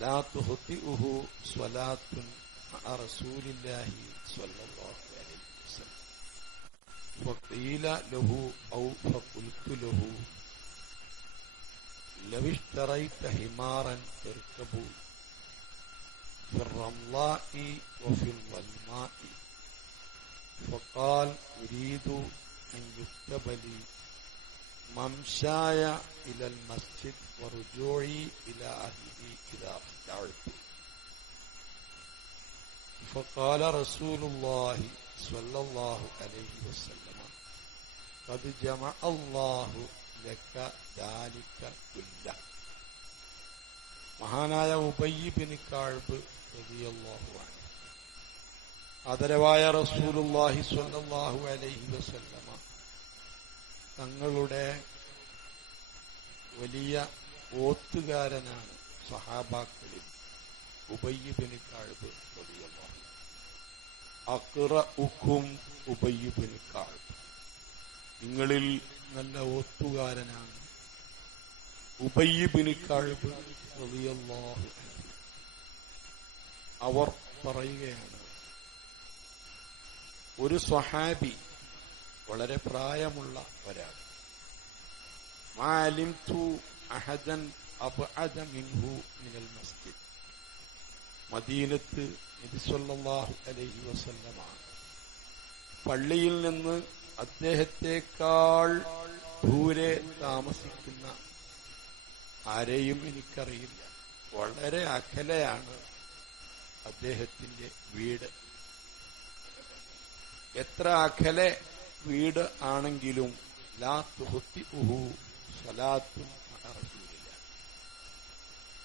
لا تخطئه صلاة مع رسول الله صلى الله عليه وسلم. فقيل له أو فقلت له لو اشتريت حمارا تركبه في الرملاء وفي الظلماء. فقال أريد أن يكتب لي ممشاي إلى المسجد ورجوعي إلى أهلي إذا رجعت فقال رسول الله صلى الله عليه وسلم قد جمع الله لك ذلك كله മഹാനായ ഉബയ്യബിന് കാഴ്ബ് റളിയല്ലാഹു അൻഹു ആദരവായ റസൂലുള്ളാഹി സ്വല്ലല്ലാഹു അലൈഹി വസല്ലമ തങ്ങളുടെ വലിയ ഓത്തുകാരനാണ് സഹാബാക്കളിൽ ഉബയ്യബിന് കാഴ്ബ് അക്റ ഉഖും ഉബയ്യബിന് കാഴ്ബ്. നിങ്ങളിൽ നല്ല ഓത്തുകാരനാണ് ഉബയ്യബിന് കാഴ്ബ് അവർ പറയുകയാണ് ഒരു സ്വഹാബി വളരെ പ്രായമുള്ള ഒരാൾ. മാലിംതു അഹദൻ അബ്അദ മിൻഹു മിനൽ മസ്ജിദ്. മദീനത്ത് നബി സല്ലല്ലാഹു അലൈഹി വസല്ലമ പള്ളിയിൽ നിന്ന് അദ്ദേഹത്തെക്കാൾ ദൂരെ താമസിക്കുന്ന ആരെയും എനിക്കറിയില്ല. വളരെ അകലെയാണ് അദ്ദേഹത്തിന്റെ വീട്. എത്ര അകലെ വീട് ആണെങ്കിലും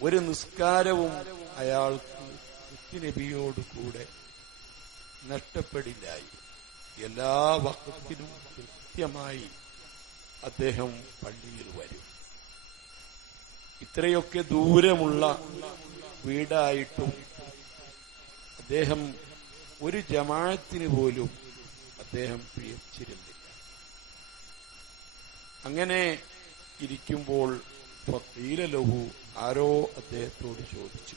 ഒരു നിസ്കാരവും അയാൾക്ക് നബിയോട് കൂടെ നഷ്ടപ്പെടില്ലായി എല്ലാ വക്കത്തിനും കൃത്യമായി അദ്ദേഹം പള്ളിയിൽ വരും. ഇത്രയൊക്കെ ദൂരമുള്ള വീടായിട്ടും അദ്ദേഹം ഒരു ജമാത്തിന് പോലും അദ്ദേഹം പിഴച്ചിരുന്നില്ല അങ്ങനെ ഇരിക്കുമ്പോൾ ലഹു ആരോ അദ്ദേഹത്തോട് ചോദിച്ചു.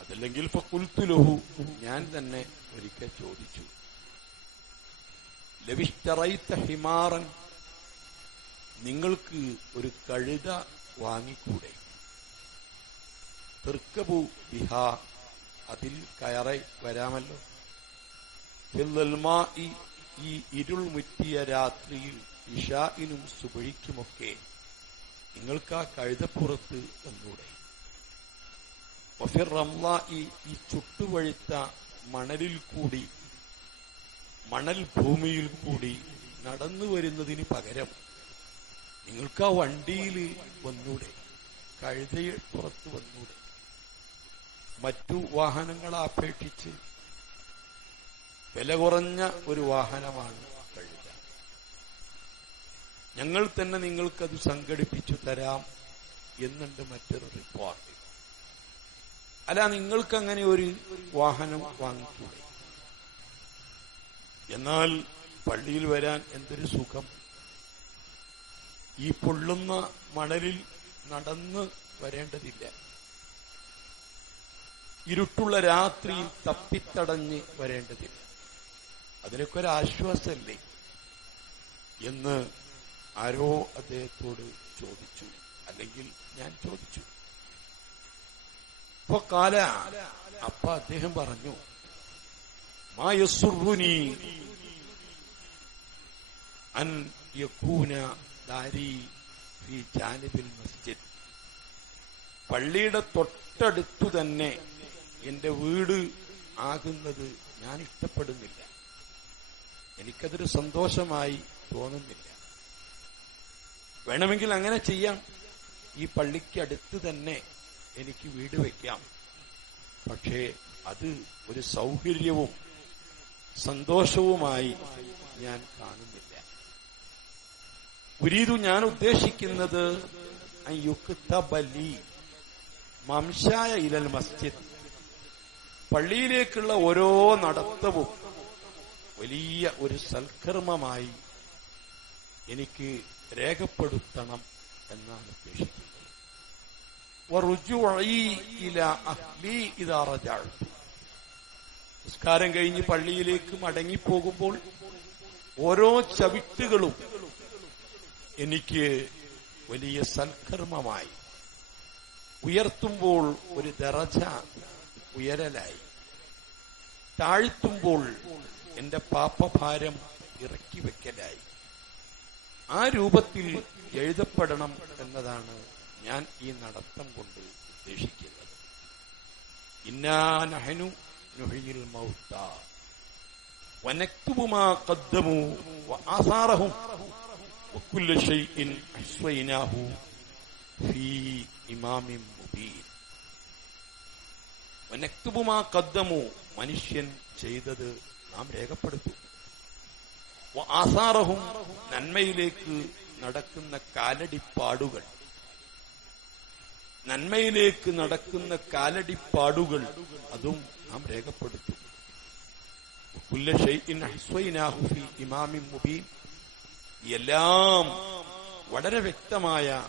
അതല്ലെങ്കിൽ ലഹു ഞാൻ തന്നെ ഒരിക്കൽ ചോദിച്ചു. ലവിഷ്ടറൈത്ത ഹിമാറൻ നിങ്ങൾക്ക് ഒരു കഴുത വാങ്ങിക്കൂടെ? തീർക്കബു ബിഹ അതിൽ കയറി വരാമല്ലോ. ഈ ഇരുൾ മുറ്റിയ രാത്രിയിൽ ഇഷായിനും സുബഴിക്കുമൊക്കെ നിങ്ങൾക്ക് ആ കഴുതപ്പുറത്ത് ഒന്നുകൂടെ. വഫിർ റംലായി ഈ ചുട്ടുവഴുത്ത മണലിൽ കൂടി മണൽ ഭൂമിയിൽ കൂടി നടന്നു വരുന്നതിന് പകരം നിങ്ങൾക്ക് ആ വണ്ടിയിൽ വന്നൂടെ കഴുതയെ പുറത്ത് വന്നൂടെ മറ്റു വാഹനങ്ങളെ അപേക്ഷിച്ച് വില കുറഞ്ഞ ഒരു വാഹനമാണ് കഴുത ഞങ്ങൾ തന്നെ നിങ്ങൾക്കത് സംഘടിപ്പിച്ചു തരാം എന്നുണ്ട് മറ്റൊരു റിപ്പോർട്ട് അല്ല നിങ്ങൾക്ക് അങ്ങനെ ഒരു വാഹനം വാങ്ങിക്കൂടെ? എന്നാൽ പള്ളിയിൽ വരാൻ എന്തൊരു സുഖം. ഈ പൊള്ളുന്ന മണലിൽ നടന്ന് വരേണ്ടതില്ല. ഇരുട്ടുള്ള രാത്രിയിൽ തപ്പിത്തടഞ്ഞ് വരേണ്ടതില്ല. അതിനൊക്കെ ഒരു ആശ്വാസമല്ലേ? എന്ന് ആരോ അദ്ദേഹത്തോട് ചോദിച്ചു. അല്ലെങ്കിൽ ഞാൻ ചോദിച്ചു. അപ്പൊ കാല അപ്പ അദ്ദേഹം പറഞ്ഞു മായസുറുനി അൻ ദാരി മസ്ജിദ്. പള്ളിയുടെ തൊട്ടടുത്തു തന്നെ എന്റെ വീട് ആകുന്നത് ഞാൻ ഇഷ്ടപ്പെടുന്നില്ല. എനിക്കതൊരു സന്തോഷമായി തോന്നുന്നില്ല. വേണമെങ്കിൽ അങ്ങനെ ചെയ്യാം. ഈ പള്ളിക്ക് അടുത്ത് തന്നെ എനിക്ക് വീട് വയ്ക്കാം പക്ഷേ അത് ഒരു സൗകര്യവും സന്തോഷവുമായി ഞാൻ കാണുന്നില്ല. ഉരീതു ഞാൻ ഉദ്ദേശിക്കുന്നത് മംശായ ഇലൽ മസ്ജിദ്. പള്ളിയിലേക്കുള്ള ഓരോ നടത്തവും വലിയ ഒരു സൽക്കർമ്മമായി എനിക്ക് രേഖപ്പെടുത്തണം എന്നാണ് ഉദ്ദേശിക്കുന്നത്. നിസ്കാരം കഴിഞ്ഞ് പള്ളിയിലേക്ക് മടങ്ങിപ്പോകുമ്പോൾ ഓരോ ചവിട്ടുകളും എനിക്ക് വലിയ സൽക്കർമ്മമായി ഉയർത്തുമ്പോൾ ഒരു ദറജ ഉയരലായി. താഴ്ത്തുമ്പോൾ എന്റെ പാപ്പഭാരം ഇറക്കി വെക്കലായി ആ രൂപത്തിൽ എഴുതപ്പെടണം എന്നതാണ് ഞാൻ ഈ നടത്തം കൊണ്ട് ഉദ്ദേശിക്കുന്നത് ഇന്നാ നഹനു നുഹിയിൽ മൗത്ത ونكتب ما قدموا وآثارهم وكل شيء أحصيناه في إمام مبين ونكتب ما قدموا മനുഷ്യൻ ചെയ്തത് നാം രേഖപ്പെടുത്തും. ആസാറഹും നന്മയിലേക്ക് നടക്കുന്ന കാലടിപ്പാടുകൾ. നന്മയിലേക്ക് നടക്കുന്ന കാലടിപ്പാടുകൾ അതും നാം രേഖപ്പെടുത്തും. ഇമാമിൻ മുബീൻ. എല്ലാം വളരെ വ്യക്തമായ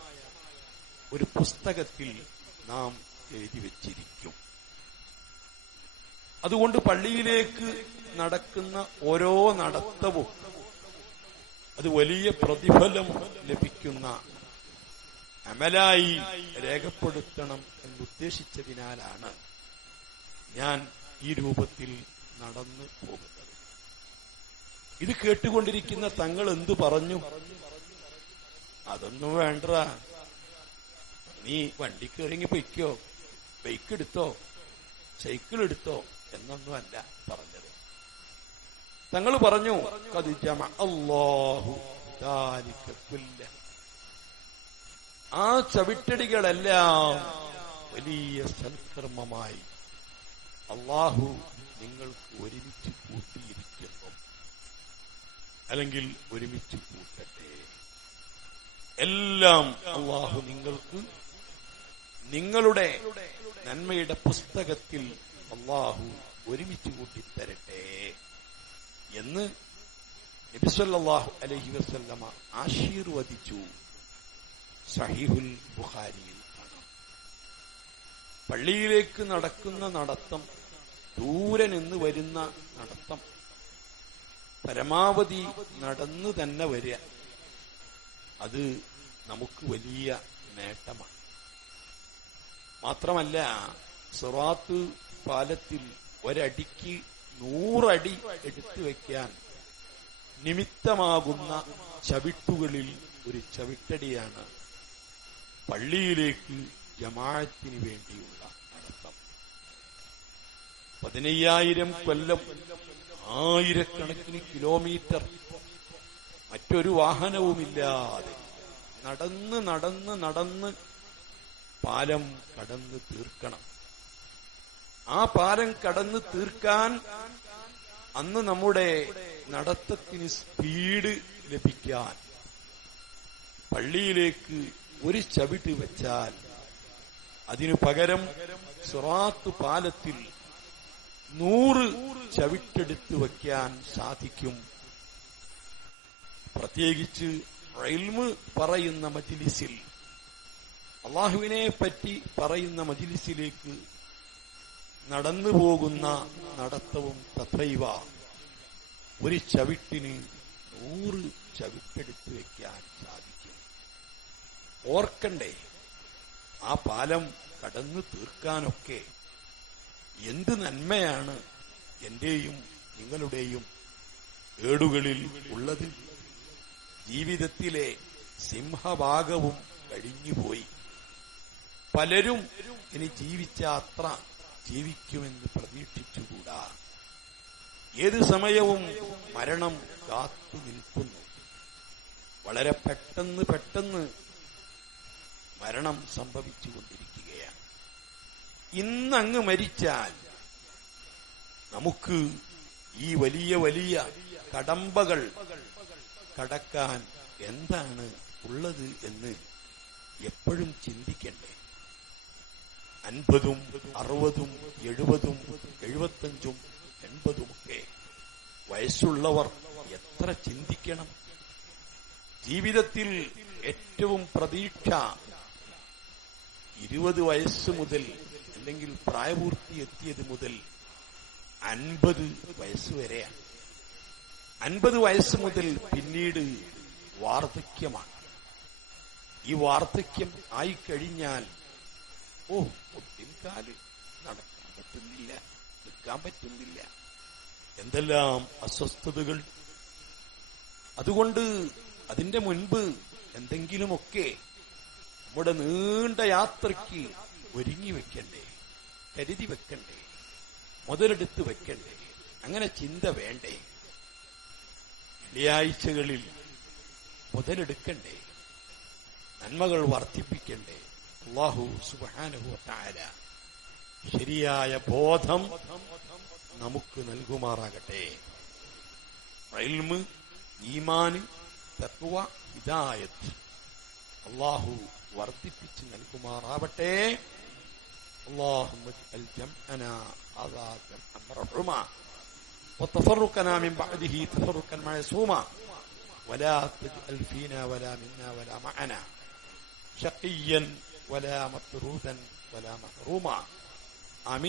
ഒരു പുസ്തകത്തിൽ നാം എഴുതി വച്ചിരിക്കും. അതുകൊണ്ട് പള്ളിയിലേക്ക് നടക്കുന്ന ഓരോ നടത്തവും അത് വലിയ പ്രതിഫലം ലഭിക്കുന്ന അമലായി രേഖപ്പെടുത്തണം എന്നുദ്ദേശിച്ചതിനാലാണ് ഞാൻ ഈ രൂപത്തിൽ നടന്നു പോകുന്നത്. ഇത് കേട്ടുകൊണ്ടിരിക്കുന്ന തങ്ങൾ എന്തു പറഞ്ഞു? അതൊന്നും വേണ്ട. നീ വണ്ടി ഇറങ്ങി പൊയ്ക്കോ ബൈക്ക് എടുത്തോ സൈക്കിൾ എടുത്തോ എന്നൊന്നുമല്ല പറഞ്ഞത്. തങ്ങൾ പറഞ്ഞു. ആ ചവിട്ടടികളെല്ലാം വലിയ സൽക്കർമ്മമായി അള്ളാഹു നിങ്ങൾക്ക് ഒരുമിച്ച് കൂട്ടിയിരിക്കുന്നു. അല്ലെങ്കിൽ ഒരുമിച്ച് കൂട്ടട്ടെ. എല്ലാം അള്ളാഹു നിങ്ങൾക്ക് നിങ്ങളുടെ നന്മയുടെ പുസ്തകത്തിൽ അള്ളാഹു ഒരുമിച്ച് കൂട്ടിത്തരട്ടെ. എന്ന് നബിസ്വല്ലാഹു അലഹി വസല്ലമ ആശീർവദിച്ചു സഹിഹുൽ ബുഖാരിയിൽ. പള്ളിയിലേക്ക് നടക്കുന്ന നടത്തം ദൂരെ നിന്ന് വരുന്ന നടത്തം പരമാവധി നടന്നു തന്നെ വരിക അത് നമുക്ക് വലിയ നേട്ടമാണ്. മാത്രമല്ല സുറാത്ത് പാലത്തിൽ ഒരടിക്ക് നൂറടി എടുത്തു വയ്ക്കാൻ നിമിത്തമാകുന്ന ചവിട്ടുകളിൽ ഒരു ചവിട്ടടിയാണ് പള്ളിയിലേക്ക് ജമാഅത്തിന് വേണ്ടിയുള്ള നടത്തം. പതിനയ്യായിരം കൊല്ലം ആയിരക്കണക്കിന് കിലോമീറ്റർ മറ്റൊരു വാഹനവുമില്ലാതെ നടന്ന് നടന്ന് നടന്ന് പാലം കടന്ന് തീർക്കണം. ആ പാലം കടന്ന് തീർക്കാൻ അന്ന് നമ്മുടെ നടത്തത്തിന് സ്പീഡ് ലഭിക്കാൻ. പള്ളിയിലേക്ക് ഒരു ചവിട്ട് വെച്ചാൽ അതിനു പകരം സുറാത്ത് പാലത്തിൽ നൂറ് ചവിട്ടെടുത്ത് വയ്ക്കാൻ സാധിക്കും. പ്രത്യേകിച്ച് റെയിൽമ് പറയുന്ന മജിലിസിൽ അള്ളാഹുവിനെ പറ്റി പറയുന്ന മജിലിസിലേക്ക് നടന്നു പോകുന്ന നടത്തവും തഥൈവ ഒരു ചവിട്ടിന് നൂറ് ചവിട്ടെടുത്ത് വെക്കാൻ സാധിക്കും. ഓർക്കണ്ടേ ആ പാലം കടന്നു തീർക്കാനൊക്കെ എന്ത് നന്മയാണ് എന്റെയും നിങ്ങളുടെയും ഏടുകളിൽ ഉള്ളത്. ജീവിതത്തിലെ സിംഹഭാഗവും കഴിഞ്ഞുപോയി. പലരും ഇനി ജീവിച്ച അത്ര ജീവിക്കുമെന്ന് പ്രതീക്ഷിച്ചുകൂടാ. ഏത് സമയവും മരണം കാത്തു നിൽക്കുന്നു. വളരെ പെട്ടെന്ന് പെട്ടെന്ന് മരണം സംഭവിച്ചുകൊണ്ടിരിക്കുകയാണ്. ഇന്നങ്ങ് മരിച്ചാൽ നമുക്ക് ഈ വലിയ വലിയ കടമ്പകൾ കടക്കാൻ എന്താണ് ഉള്ളത് എന്ന് എപ്പോഴും ചിന്തിക്കണ്ടേ? അൻപതും അറുപതും എഴുപതും എഴുപത്തഞ്ചും എൺപതുമൊക്കെ. വയസ്സുള്ളവർ എത്ര ചിന്തിക്കണം? ജീവിതത്തിൽ ഏറ്റവും പ്രതീക്ഷ ഇരുപത് വയസ്സ് മുതൽ അല്ലെങ്കിൽ പ്രായപൂർത്തി എത്തിയത് മുതൽ അൻപത് വയസ്സ് വരെയാണ്. അൻപത് വയസ്സ് മുതൽ പിന്നീട് വാർദ്ധക്യമാണ്. ഈ വാർദ്ധക്യം ആയിക്കഴിഞ്ഞാൽ ഓ കാൽ നടക്കാൻ പറ്റുന്നില്ല നിൽക്കാൻ പറ്റുന്നില്ല. എന്തെല്ലാം അസ്വസ്ഥതകൾ. അതുകൊണ്ട് അതിന്റെ മുൻപ് എന്തെങ്കിലുമൊക്കെ നമ്മുടെ നീണ്ട യാത്രയ്ക്ക് ഒരുങ്ങി വെക്കണ്ടേ കരുതി വെക്കണ്ടേ മുതലെടുത്ത് വെക്കണ്ടേ അങ്ങനെ ചിന്ത വേണ്ടേ? വെള്ളിയാഴ്ചകളിൽ മുതലെടുക്കണ്ടേ? നന്മകൾ വർദ്ധിപ്പിക്കണ്ടേ? അള്ളാഹു സുബാനുഹു താര ശരിയായ ബോധം നമുക്ക് നൽകുമാറാകട്ടെ ഇൽമ് ഈമാന് തത്വ ഹിദായത്ത് അള്ളാഹു വർദ്ധിപ്പിച്ച് നൽകുമാറാവട്ടെ اللهم اجعل جمعنا هذا جمعا مرحوما وتفرقنا من بعده تفرقا معصوما ولا تجعل فينا ولا منا ولا معنا شقيا ولا مطرودا ولا محروما